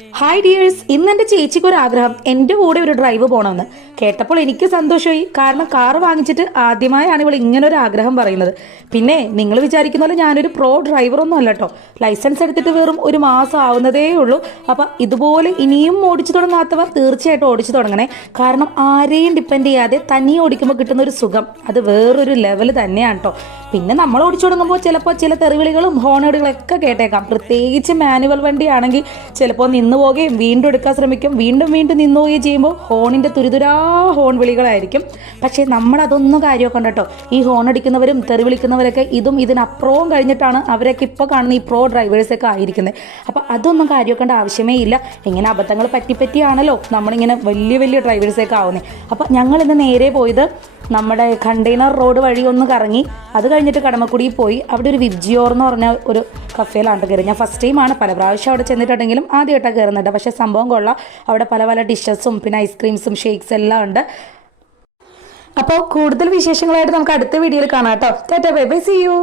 Hi dears, ഇന്ന് എൻ്റെ ചേച്ചിക്ക് ഒരു ആഗ്രഹം എൻ്റെ കൂടെ ഒരു ഡ്രൈവ് പോകണമെന്ന് കേട്ടപ്പോൾ എനിക്ക് സന്തോഷമായി. കാരണം കാർ വാങ്ങിച്ചിട്ട് ആദ്യമായാണ് ഇവൾ ഇങ്ങനെ ഒരു ആഗ്രഹം പറയുന്നത്. പിന്നെ നിങ്ങൾ വിചാരിക്കുന്ന പോലെ ഞാനൊരു പ്രോ ഡ്രൈവറൊന്നും അല്ല കേട്ടോ. ലൈസൻസ് എടുത്തിട്ട് വെറും ഒരു മാസം ആവുന്നതേ ഉള്ളൂ. അപ്പം ഇതുപോലെ ഇനിയും ഓടിച്ചു തുടങ്ങാത്തവർ തീർച്ചയായിട്ടും ഓടിച്ചു തുടങ്ങണേ. കാരണം ആരെയും ഡിപ്പെൻഡ് ചെയ്യാതെ തനിയെ ഓടിക്കുമ്പോൾ കിട്ടുന്ന ഒരു സുഖം അത് വേറൊരു ലെവൽ തന്നെയാണ് കേട്ടോ. പിന്നെ നമ്മൾ ഓടിച്ചു തുടങ്ങുമ്പോൾ ചിലപ്പോൾ ചില തെറിവിളികളും ഹോണുകളൊക്കെ കേട്ടേക്കാം. പ്രത്യേകിച്ച് മാനുവൽ വണ്ടിയാണെങ്കിൽ ചിലപ്പോൾ നിന്ന് പോവുകയും വീണ്ടും എടുക്കാൻ ശ്രമിക്കും, വീണ്ടും വീണ്ടും നിന്ന് പോവുകയും ചെയ്യുമ്പോൾ ഹോണിൻ്റെ തുരിതുരാ ഹോൺ വിളികളായിരിക്കും. പക്ഷേ നമ്മളതൊന്നും കാര്യമൊക്കെ കേട്ടോ. ഈ ഹോൺ അടിക്കുന്നവരും തെറി വിളിക്കുന്നവരൊക്കെ ഇതും ഇതിനപ്പുറവും കഴിഞ്ഞിട്ടാണ് അവരൊക്കെ ഇപ്പോൾ കാണുന്ന ഈ പ്രോ ഡ്രൈവേഴ്സൊക്കെ ആയിരിക്കുന്നത്. അപ്പോൾ അതൊന്നും കാര്യമൊക്കേണ്ട ആവശ്യമേ ഇല്ല. ഇങ്ങനെ അബദ്ധങ്ങൾ പറ്റിയാണല്ലോ നമ്മളിങ്ങനെ വലിയ വലിയ ഡ്രൈവേഴ്സൊക്കെ ആവുന്നത്. അപ്പോൾ ഞങ്ങളിന്ന് നേരെ പോയത് നമ്മുടെ കണ്ടെയ്നർ റോഡ് വഴി ഒന്ന് കറങ്ങി, അത് കഴിഞ്ഞിട്ട് കടമക്കുടി പോയി അവിടെ ഒരു വിബ്ജിയോർ എന്ന് പറഞ്ഞ ഒരു കഫേയിലാണ് കയറി. ഞാൻ ഫസ്റ്റ് ടൈമാണ്, പല പ്രാവശ്യം അവിടെ ചെന്നിട്ടുണ്ടെങ്കിലും ആദ്യമായിട്ടാണ് കയറുന്നുണ്ട്. പക്ഷേ സംഭവം കൊള്ളാം. അവിടെ പല പല ഡിഷസും പിന്നെ ഐസ്ക്രീംസും ഷേക്സ് എല്ലാം ഉണ്ട്. അപ്പോൾ കൂടുതൽ വിശേഷങ്ങളായിട്ട് നമുക്ക് അടുത്ത വീഡിയോയിൽ കാണാം കേട്ടോ. Tata bye bye, see U.